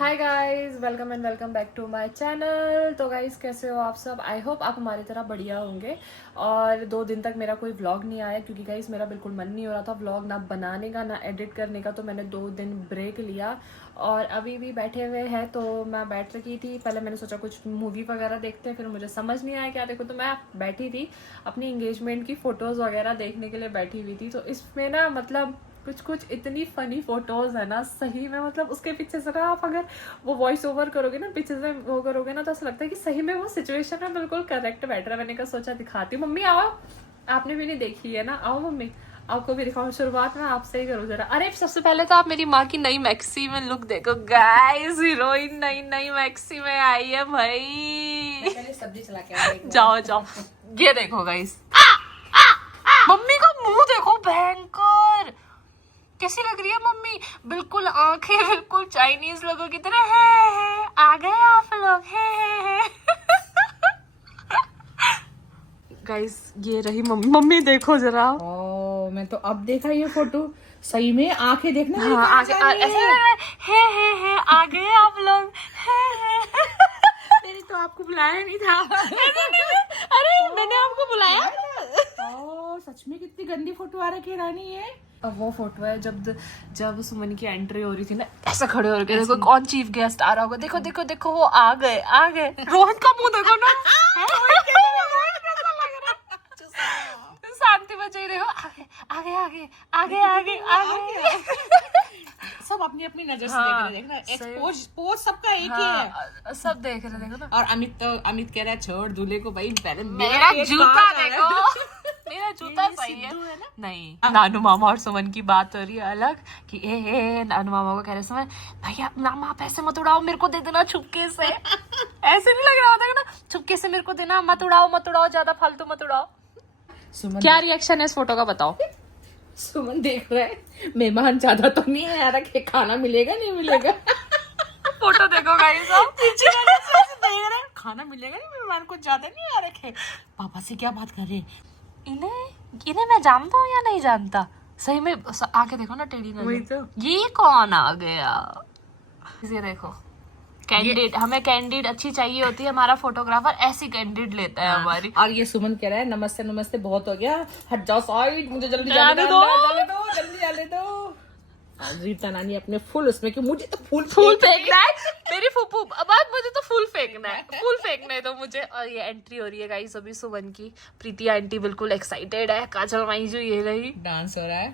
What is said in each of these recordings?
Hi guys, welcome and welcome back to my channel. तो guys कैसे हो आप सब? आई होप आप हमारी तरह बढ़िया होंगे। और 2 दिन तक मेरा कोई व्लॉग नहीं आया क्योंकि गाइस मेरा बिल्कुल मन नहीं हो रहा था व्लॉग ना बनाने का ना एडिट करने का, तो मैंने 2 दिन ब्रेक लिया और अभी भी बैठे हुए हैं। तो मैं बैठ रखी थी, पहले मैंने सोचा कुछ मूवी वगैरह देखते हैं, फिर मुझे समझ नहीं आया क्या देखो, तो मैं बैठी थी अपनी इंगेजमेंट की फ़ोटोज़ वगैरह देखने के लिए बैठी हुई थी। तो इसमें ना मतलब कुछ कुछ इतनी फनी फोटोज है ना, सही में मतलब उसके पीछे से ना आप अगर वो वॉइस ओवर करोगे ना, पीछे से वो करोगे ना, तो ऐसा लगता है कि सही में वो सिचुएशन में बिल्कुल करेक्ट बैठ रहा है। मैंने कहा सोचा दिखाती हूँ। मम्मी आओ, आपने भी नहीं देखी है ना, आओ मम्मी आपको भी दिखाऊं। शुरुआत में आपसे ही करूँ जरा। अरे सबसे पहले तो आप मेरी माँ की नई मैक्सी में लुक देखो गाइस, हीरोइन नई नई मैक्सी में आई है भाई। सब्जी चला के जाओ जाओ, ये देखो गाइस, मम्मी का मुंह देखो भयंकर, कैसी लग रही है मम्मी? बिल्कुल आंखें बिल्कुल चाइनीज लोगों की तरह है। आ गए आप लोग है। गाइस ये रही मम्मी, मम्मी देखो जरा। ओ मैं तो अब देखा ये फोटो, सही में आंखें देखना। हाँ आगे ऐसे है आ गए आप लोग है। मैंने तो आपको बुलाया नहीं था। अरे मैंने आपको बुलाया। ओ सच में कितनी गंदी फोटो आ रखी है रानी ये। अब वो फोटो है जब सुमन की एंट्री हो रही थी ना, ऐसा खड़े हो गए, देखो कौन चीफ गेस्ट आ रहा होगा, देखो देखो देखो वो आ गए। रोहन का मुंह देखो ना, शांति बचाई देखो, आगे आगे आगे आगे आगे। सब अपनी अपनी नजर से हाँ, देख रहे हैं, देखना पोज सबका एक ही है। सब देख रहे देखो ना। और अमित कह रहा है छोड़ दूल्हे को भाई, पहले मेरा पेट जूता बाहर जा रहा है। देखो, मेरा जूता सही है ना? नहीं, नानू मामा और सुमन की बात हो रही है अलग कि ए नानू मामा को कह रहे सुमन भैया मामा आप ऐसे मत उड़ाओ, मेरे को दे देना छुपके से। ऐसे नहीं लग रहा होता ना, छुपके से मेरे को देना, मत उड़ाओ ज्यादा फालतू मत उड़ाओ। सुमन क्या रिएक्शन है इस फोटो का बताओ? सुमन देख रहा है मेहमान ज्यादा तो नहीं है यार, कि खाना मिलेगा नहीं मिलेगा। फोटो देखो गाइस, आप खाना मिलेगा नहीं, मेहमान को ज्यादा नहीं आ रखे। पापा से क्या बात कर रहे? इन्हें मैं जानता हूँ या नहीं जानता? सही में आके देखो ना टेढ़ी नजर। वही तो। ये कौन आ गया? ये देखो कैंडिड, हमें कैंडिड अच्छी चाहिए होती है, हमारा फोटोग्राफर ऐसी कैंडिड लेता है हमारी। और ये सुमन कह रहा है नमस्ते नमस्ते बहुत हो गया, हट जाओ साइड, मुझे जल्दी जाने दो। जल्दी जाने दो। रीता नानी अपने फुल उसमें कि मुझे तो फूल फेंकना है मेरी फूफू, अब मुझे तो फूल फेंकना है तो मुझे। और ये एंट्री हो रही है गाइस अभी सुमन की। प्रीति आंटी बिल्कुल एक्साइटेड है, काजल माई जो ये रही, डांस हो रहा है।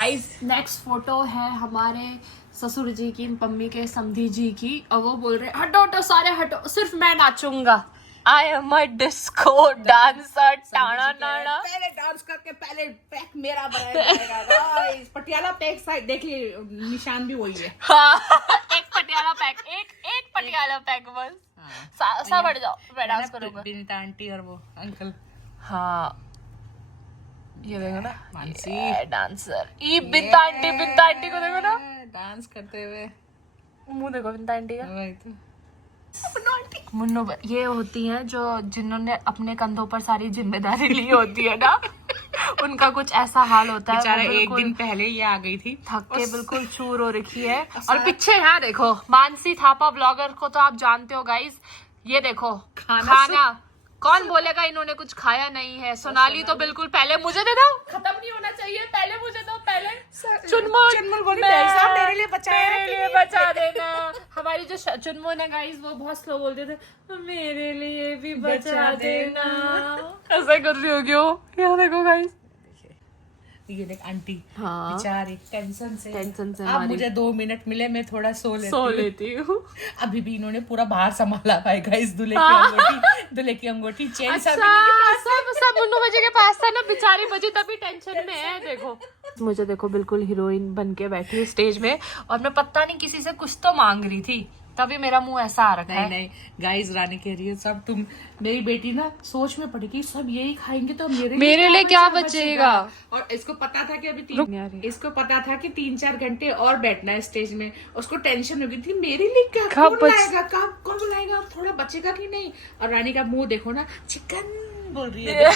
गाइस नेक्स्ट फोटो है हमारे ससुर जी की, मम्मी के समधी जी की, और वो बोल रहे हटो हटो सारे हटो, सिर्फ मैं नाचूंगा। I am a disco dancer. टाणा नाना पहले डांस करके पहले पैक मेरा बनाया जाएगा। पटियाला पैक साइड देखिए, निशान भी वही है। हाँ, एक पटियाला पैक, एक पटियाला पैक बस। सब हट जाओ, मैं डांस करूंगा। विनीता आंटी और वो अंकल। हाँ ये देखो ना मानसी डांसर, ये बिंता आंटी को देखो ना, डांस करते हुए मुंह देखो बिंता आंटी का। वही तो। मुन्नो ये होती हैं जो जिन्होंने अपने कंधों पर सारी जिम्मेदारी ली होती है ना, उनका कुछ ऐसा हाल होता है। बेचारा एक दिन पहले ये आ गई थी, थक के बिल्कुल चूर हो रखी है। और पीछे यहाँ देखो मानसी थापा ब्लॉगर को तो आप जानते हो गाइस, ये देखो खाना कौन बोलेगा इन्होंने कुछ खाया नहीं है। सोनाली तो बिल्कुल पहले मुझे दे दो, खत्म नहीं होना चाहिए, पहले मुझे दो, पहले चुनमुन बोली मेरे लिए बचा देना। हमारी जो चुनमुन है गाइस वो बहुत स्लो बोलते थे, मेरे लिए भी बचा देना। ऐसा कर रही होगी वो, यहाँ देखो गाइस। ये देख आंटी हाँ बेचारी टेंशन से अब हमारी। मुझे 2 मिनट मिले, मैं थोड़ा सो लेती हूँ। अभी भी इन्होंने पूरा बाहर संभाला पाएगा इस दूल्हे की अंगूठी चेन सब मुन्नू बजे के पास था ना, बेचारी बजी तभी टेंशन में है। देखो मुझे देखो बिल्कुल हीरोइन बन के बैठी है स्टेज में, और मैं पता नहीं किसी से कुछ तो मांग रही थी, तभी मेरा मुंह ऐसा आ रखा है। नहीं गाइस, रानी कह रही है सब तुम, मेरी बेटी ना सोच में पड़ेगी सब यही खाएंगे तो मेरे लिए क्या बचेगा। और इसको पता था कि अभी इसको पता था कि 3-4 घंटे और बैठना है स्टेज में, उसको टेंशन हो गई थी मेरे लिए क्या कौन बुलाएगा, थोड़ा बचेगा कि नहीं। और रानी का मुंह देखो ना, चिकन बोल रही है।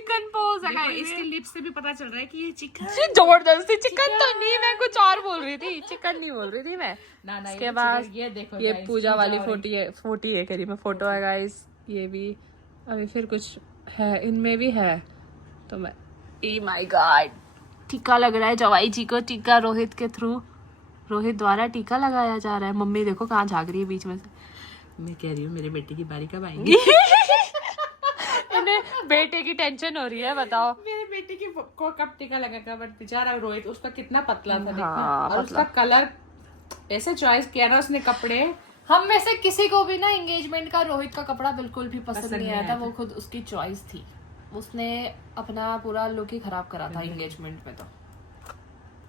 चिकन पोज है देखो, इसके लिप्स से भी पता चल रहा है कि ये चिकन। जबरदस्ती चिकन तो नहीं, मैं कुछ और बोल रही थी, चिकन नहीं बोल रही थी मैं। ना इसके बाद ये देखो ये guys, पूजा वाली और फोटी है करी में फोटो है गाइस। ये भी अभी फिर कुछ है, इनमें भी है तो मैं माय गॉड, टीका लग रहा है जवाई जी को, टीका रोहित के थ्रू, रोहित द्वारा टीका लगाया जा रहा है। मम्मी देखो कहाँ झाग रही है बीच में से। मैं कह रही हूँ मेरे बेटे की बारी कब आएगी। इन्हें बेटे की टेंशन हो रही है, बताओ। मेरे बेटे की को कब टीका लगेगा, बट बेचारा रोहित उसका कितना पतला था देखना। हाँ, और उसका कलर ऐसे चॉइस किया ना उसने कपड़े। हम में से किसी को भी ना एंगेजमेंट का रोहित का कपड़ा बिल्कुल भी पसंद नहीं आया था, वो खुद उसकी चॉइस थी, उसने अपना पूरा लुक ही खराब करा था एंगेजमेंट में तो,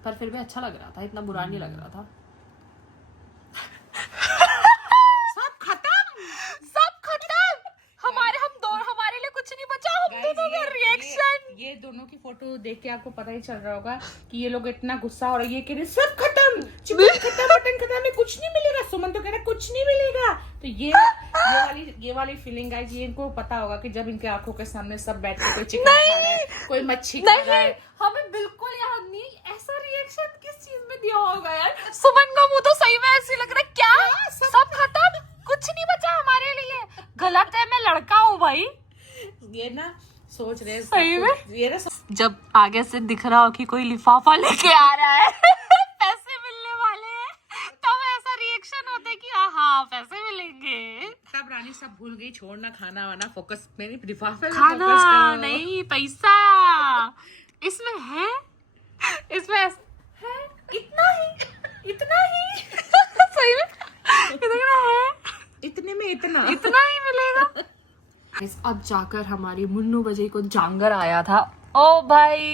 पर फिर भी अच्छा लग रहा था, इतना बुरा नहीं लग रहा था। हमारे लिए कुछ नहीं बचा, हम दोनों का रिएक्शन। ये दोनों की फोटो देख के आपको पता ही चल रहा होगा कि ये लोग इतना गुस्सा हो रहा है, ये कह रहे सब खत्म, चिकन खत्म, मटन खत्म, हमें कुछ नहीं मिलेगा। सुमन तो कह रहा है कुछ नहीं मिलेगा। तो ये वाली फीलिंग गाइस, ये इनको पता होगा कि जब इनके आंखों के सामने सब बैठ के कोई चिकन खा रहा है, कोई मच्छी खा रहा है। हमें बिल्कुल याद नहीं ऐसा रिएक्शन किस चीज में दिया होगा यार। सुमन का मुंह तो सही में ऐसे लग रहा है, क्या सब खत्म, कुछ नहीं बचा हमारे लिए। गलत है, मैं लड़का हूँ भाई। ये ना सोच रहे सही में, ये ना जब आगे से दिख रहा हो कि कोई लिफाफा लेके आ रहा है पैसे मिलने वाले हैं, तब ऐसा रिएक्शन होता है कि हाँ पैसे मिलेंगे। तब रानी सब भूल गई, छोड़ना खाना वाना, फोकस मेरी लिफाफे में खाना फोकस करो। नहीं, पैसा इसमें है, इसमें है इतना ही सही में इतना है, इतने में इतना ही मिलेगा। अब जाकर हमारी मुन्नू बजे को जांगर आया था। ओ भाई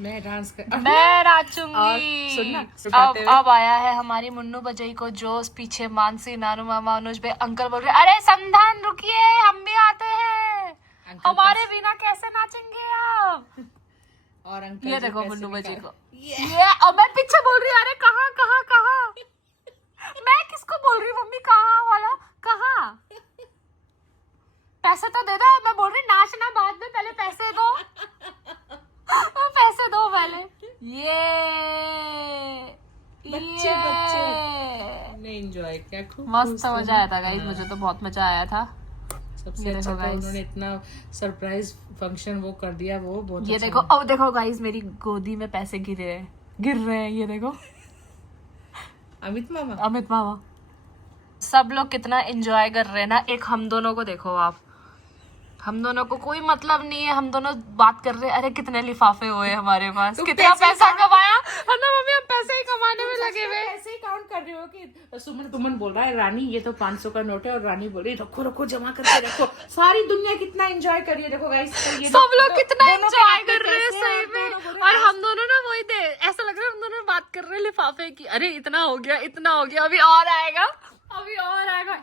मैं डांस कर मैं नाचूंगी। सुनना अब आया है हमारी मुन्नू बजई को जोश, पीछे मानसी, नानू मामा, अनुज भाई, अंकल बोल रहे अरे समधान रुकिए हम भी आते हैं, हमारे बिना कैसे नाचेंगे आप। और अंकल ये देखो मुन्नू बजई को, ये और मैं पीछे बोल रही अरे कहाँ मैं किसको बोल रही मम्मी, कहाँ वाला कहाँ, पैसे तो दे दो। मैं बोल रही नाचना बाद में, पहले पैसे दो पैसे दो पहले। ये बच्चे ने एंजॉय किया, खूब मस्त मजा आया था गाइस, मुझे तो बहुत मजा आया था। सबसे अच्छा था उन्होंने इतना सरप्राइज फंक्शन वो कर दिया, वो बहुत ये अच्छा देखो, अब देखो गाइस मेरी गोदी में पैसे गिर रहे हैं, ये देखो अमित मामा सब लोग कितना एंजॉय कर रहे हैं ना। एक हम दोनों को देखो आप, हम दोनों को कोई मतलब नहीं है, हम दोनों बात कर रहे हैं अरे कितने लिफाफे हुए हमारे पास, कितना पैसा कमाया है ना मम्मी, हम पैसे ही कमाने में लगे हुए। ऐसे ही काउंट कर रहे हो कि सुमन बोल रहा है रानी ये तो 500 का नोट है, और रानी बोल रही रखो जमा करके रखो। सारी दुनिया कितना एंजॉय कर रही है, देखो गाइस सब लोग कितना एंजॉय कर रहे हैं सही में। और हम दोनों ना वही ऐसा लग रहा है हम दोनों बात कर रहे हैं लिफाफे की, अरे इतना हो गया अभी और आएगा।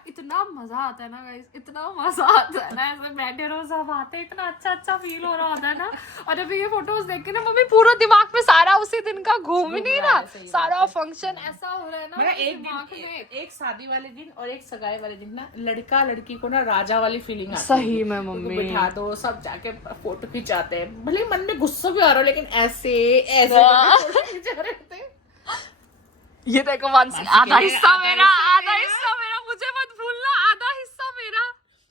इतना मजा आता है ना गाइस, इतना मजा आता है ना, ऐसे बैठे रहो सब आते, इतना अच्छा फील हो रहा होता है ना। और अभी ये फोटोज देख के ना मम्मी पूरा दिमाग में सारा उसी दिन का घूम ही नहीं रहा, सारा फंक्शन ऐसा हो रहा है ना। एक शादी वाले दिन और एक सगाई वाले दिन ना लड़का लड़की को ना राजा वाली फीलिंग आती है। सही में मम्मी बिठा दो, सब जाके फोटो खिंचाते हैं, भले मन में गुस्सा भी आ रहा हो लेकिन ऐसे खिंचा रहे थे। ये देखो मानसी, आधा हिस्सा मेरा, मुझे मत भूलना, आधा हिस्सा मेरा।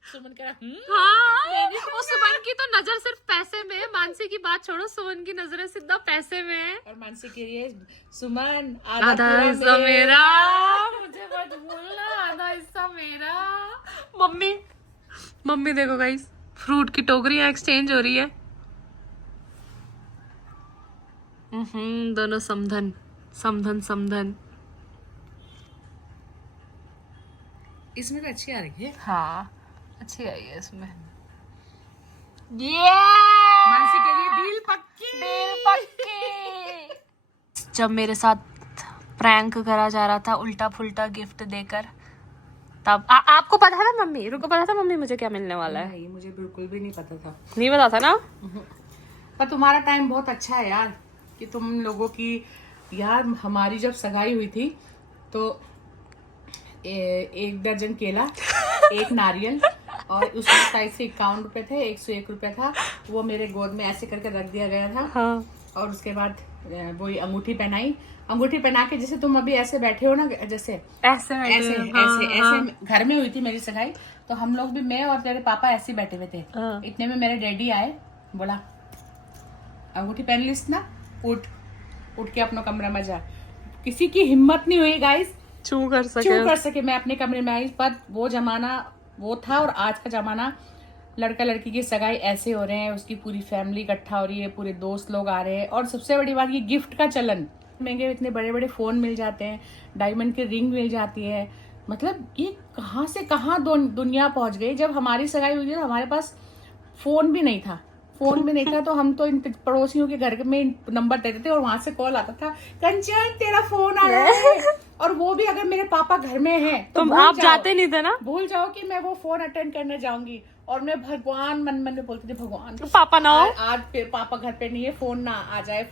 सुमन कह हाँ, सुमन की तो नजर सिर्फ पैसे में है, मानसी की बात छोड़ो, सुमन की नजर सीधा पैसे में है। और मानसी कह रही है सुमन आधा हिस्सा मेरा, मुझे मत भूलना, आधा हिस्सा मेरा। मम्मी देखो गाइस, फ्रूट की टोकरियां एक्सचेंज हो रही है। दोनों समधन इसमें तो अच्छी आ रही है। हाँ अच्छी आई है इसमें। मानसी के लिए डील पक्की। जब मेरे साथ प्रैंक करा जा रहा था उल्टा फुल्टा गिफ्ट देकर, तब आपको पता था मम्मी, पता था मम्मी मुझे क्या मिलने वाला है? नहीं, मुझे बिल्कुल भी नहीं पता था। नहीं पता था ना? पर तुम्हारा टाइम बहुत अच्छा है यार, कि तुम लोगों की यार, हमारी जब सगाई हुई थी तो 1 दर्जन केला, 1 नारियल और उसमें साइज से 51 रुपए थे, 101 रुपए था। वो मेरे गोद में ऐसे करके रख दिया गया था। हाँ। और उसके बाद वही अंगूठी पहनाई। अंगूठी पहना के जैसे तुम अभी ऐसे बैठे हो ना, जैसे ऐसे ऐसे ऐसे घर में हुई थी मेरी सगाई, तो हम लोग भी, मैं और तेरे पापा ऐसे ही बैठे हुए थे। इतने में मेरे डैडी आए, बोला अंगूठी पहन लिस ना, उठ के अपना कमरा में जा। किसी की हिम्मत नहीं हुई गाइस छू कर सके। मैं अपने कमरे में आई। पर वो जमाना वो था और आज का जमाना, लड़का लड़की की सगाई ऐसे हो रहे हैं, उसकी पूरी फैमिली इकट्ठा हो रही है, पूरे दोस्त लोग आ रहे हैं। और सबसे बड़ी बात, ये गिफ्ट का चलन, महंगे इतने बड़े बड़े फोन मिल जाते हैं, डायमंड की रिंग मिल जाती है। मतलब ये कहाँ से कहाँ दुनिया पहुंच गई। जब हमारी सगाई हुई थी तो हमारे पास फोन भी नहीं था, तो हम तो इन पड़ोसियों के घर में नंबर देते थे और वहां से कॉल आता था, कंचन तेरा फोन आया है। और वो भी अगर मेरे पापा घर में हैं तो आप जाते नहीं थे ना, भूल जाओ कि मैं वो फोन अटेंड करने जाऊंगी। और मैं भगवान मन में बोलती थी, भगवान तो पापा ना हो, आज फिर पापा घर पे नहीं है, फोन ना आ जाए।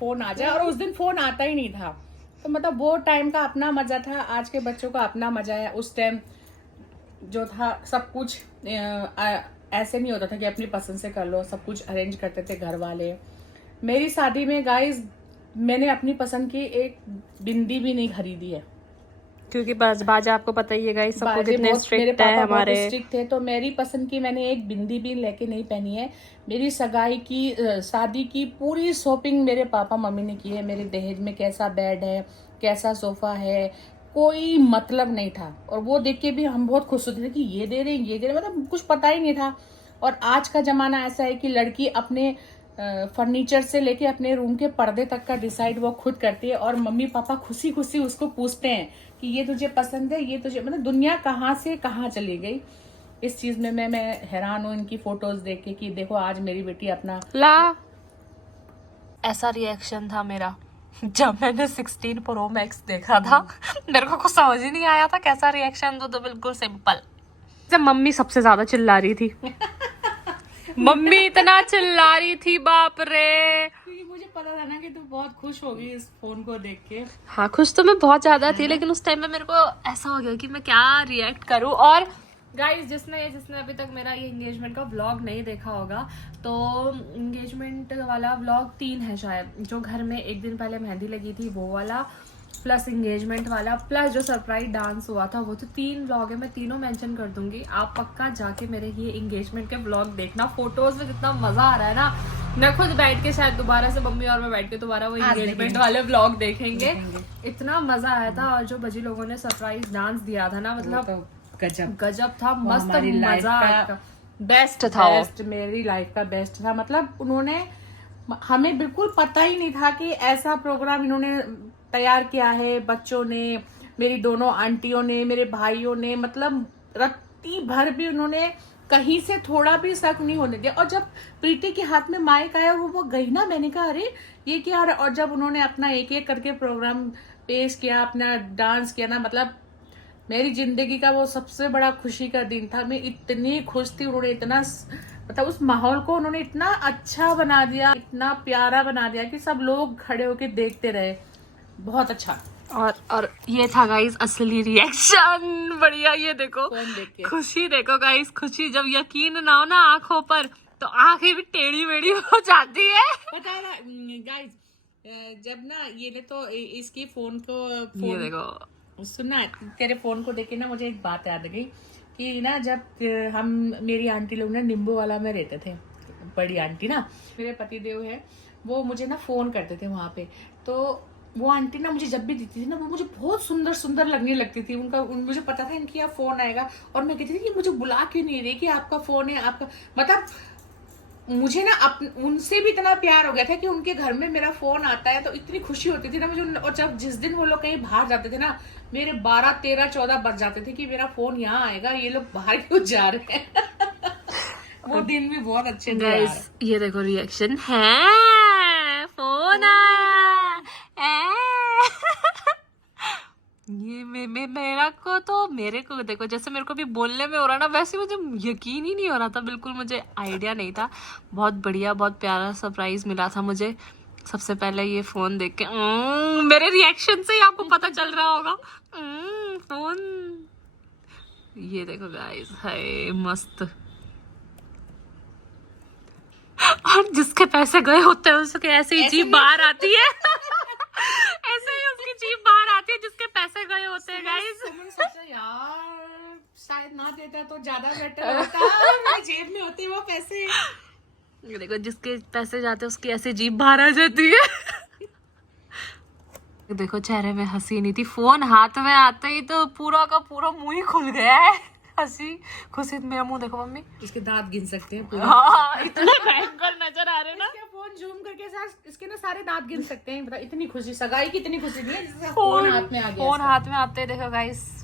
और उस दिन फोन आता ही नहीं था। तो मतलब वो टाइम का अपना मजा था, आज के बच्चों का अपना मजा है। उस टाइम जो था सब कुछ ऐसे नहीं होता था कि अपनी पसंद से कर लो, सब कुछ अरेंज करते थे घर वाले। मेरी शादी में गाइस मैंने अपनी पसंद की एक बिंदी भी नहीं खरीदी है, क्योंकि बाजा आपको पता ही है गाइस, सबको कितने स्ट्रिक्ट है हमारे। स्ट्रिक्ट थे, तो मेरी पसंद की मैंने एक बिंदी भी लेके नहीं पहनी है। मेरी सगाई की शादी की पूरी शॉपिंग मेरे पापा मम्मी ने की है। मेरे दहेज में कैसा बेड है, कैसा सोफा है, कोई मतलब नहीं था। और वो देख के भी हम बहुत खुश होते थे कि ये दे रहे, मतलब कुछ पता ही नहीं था। और आज का जमाना ऐसा है कि लड़की अपने फर्नीचर से लेके अपने रूम के पर्दे तक का डिसाइड वो खुद करती है। और मम्मी पापा खुशी खुशी उसको पूछते हैं कि ये तुझे पसंद है, ये तुझे, मतलब दुनिया कहाँ से कहाँ चली गई। इस चीज में मैं हैरान हूँ इनकी फोटोज देख के कि देखो आज मेरी बेटी अपना ऐसा रिएक्शन था मेरा जब मैंने 16 प्रो मैक्स देखा था। मेरे को कुछ समझ ही नहीं आया था कैसा रिएक्शन दो, तो बिल्कुल सिंपल। जब मम्मी सबसे ज्यादा चिल्ला रही थी मम्मी इतना चिल्ला रही थी, बाप रे। क्योंकि मुझे पता था ना कि तू बहुत खुश होगी इस फोन को देख के। हाँ, खुश तो मैं बहुत ज्यादा थी, लेकिन उस टाइम में मेरे को ऐसा हो गया कि मैं क्या रिएक्ट करूं। और गाइस जिसने अभी तक मेरा ये एंगेजमेंट का व्लॉग नहीं देखा होगा, तो एंगेजमेंट वाला व्लॉग 3 है शायद, जो घर में एक दिन पहले मेहंदी लगी थी वो वाला, प्लस एंगेजमेंट वाला, प्लस जो सरप्राइज डांस हुआ था वो, तो 3 व्लॉग है। मैं तीनों मेंशन कर दूंगी, आप पक्का जाके मेरे ये एंगेजमेंट के व्लॉग देखना। फोटोज में कितना मजा आ रहा है ना, मैं खुद बैठ के शायद दोबारा से, मम्मी और मैं बैठ के दोबारा वो एंगेजमेंट वाले व्लॉग देखेंगे। इतना मजा आया था। और जो बजी लोगों ने सरप्राइज डांस दिया था ना, मतलब गजब था, मस्त मजा, बेस्ट था, मेरी लाइफ का बेस्ट था। मतलब उन्होंने, हमें बिल्कुल पता ही नहीं था कि ऐसा प्रोग्राम इन्होंने तैयार किया है। बच्चों ने, मेरी दोनों आंटियों ने, मेरे भाइयों ने, मतलब रत्ती भर भी उन्होंने कहीं से थोड़ा भी शक नहीं होने दिया। और जब प्रीति के हाथ में माइक आया, वो गई ना, मैंने कहा अरे ये क्या। और जब उन्होंने अपना एक एक करके प्रोग्राम पेश किया, अपना डांस किया ना, मतलब मेरी जिंदगी का वो सबसे बड़ा खुशी का दिन था। मैं इतनी खुश थी। उन्होंने इतना, मतलब उस माहौल को उन्होंने इतना अच्छा बना दिया, इतना प्यारा बना दिया कि सब लोग खड़े होके देखते रहे। बहुत अच्छा। और ये था गाइस असली रिएक्शन। बढ़िया, ये देखो खुशी, देखो गाइस खुशी। जब यकीन ना हो ना आंखों पर, तो आंखें भी टेढ़ी मेढ़ी हो जाती है। पता है ना गाइस, जब ना ये तो इसकी फोन को, ये देखो सुनना, तेरे फोन को देख के ना मुझे एक बात याद आ गई कि ना, जब हम, मेरी आंटी लोग ना नींबू वाला में रहते थे, बड़ी आंटी ना, मेरे पतिदेव है, वो मुझे ना फोन करते थे वहां पे। तो वो आंटी ना मुझे जब भी देती थी ना, वो मुझे बहुत सुंदर सुंदर लगने लगती थी। मुझे पता था इनकी यहाँ फोन आएगा, और मैं कहती थी कि मुझे बुला क्यों नहीं रही कि आपका फोन है, आपका, मतलब मुझे ना उनसे भी इतना प्यार हो गया था कि उनके घर में मेरा फोन आता है तो इतनी खुशी होती थी ना मुझे। और जब जिस दिन वो लोग कहीं बाहर जाते थे ना, मेरे 12, 13, 14 बज जाते थे कि मेरा फोन यहाँ आएगा, ये लोग बाहर क्यों जा रहे हैं। वो दिन भी बहुत अच्छे थे यार। ये देखो रिएक्शन है, फोन आया। ये मेरे को देखो, जैसे मेरे को भी बोलने में हो रहा ना, वैसे मुझे यकीन ही नहीं हो रहा था, बिल्कुल मुझे आइडिया नहीं था। बहुत बढ़िया, बहुत प्यारा सरप्राइज मिला था मुझे। सबसे पहले ये फोन देख के, मेरे रिएक्शन से ही आपको पता चल रहा होगा। फोन, ये देखो गाइस, है मस्त। और जिसके पैसे गए होते हैं उसके ऐसे ही जीभ बाहर आती है। ऐसे ही उसकी जीभ बाहर आती है जिसके पैसे गए होते हैं गाइस। मैंने सोचा यार शायद ना देता तो ज्यादा बेटर होता, मेरी जेब में होती वो पैसे। देखो जिसके पैसे जाते हैं उसकी ऐसे जीभ बाहर आ जाती है। देखो चेहरे में हंसी नहीं थी, फोन हाथ में आते ही तो पूरा का पूरा मुंह ही खुल गया है हंसी खुशी। मेरा मुंह देखो मम्मी, इसके दांत गिन सकते हैं पूरा। हाँ इतने भयंकर नजर आ रहे ना। इसका फोन जूम करके इसके ना सारे दांत गिन सकते हैं। इतनी खुशी, सगाई की इतनी खुशी नहीं है जिससे फोन हाथ में आ गया। फोन हाथ में आते देखो गाइस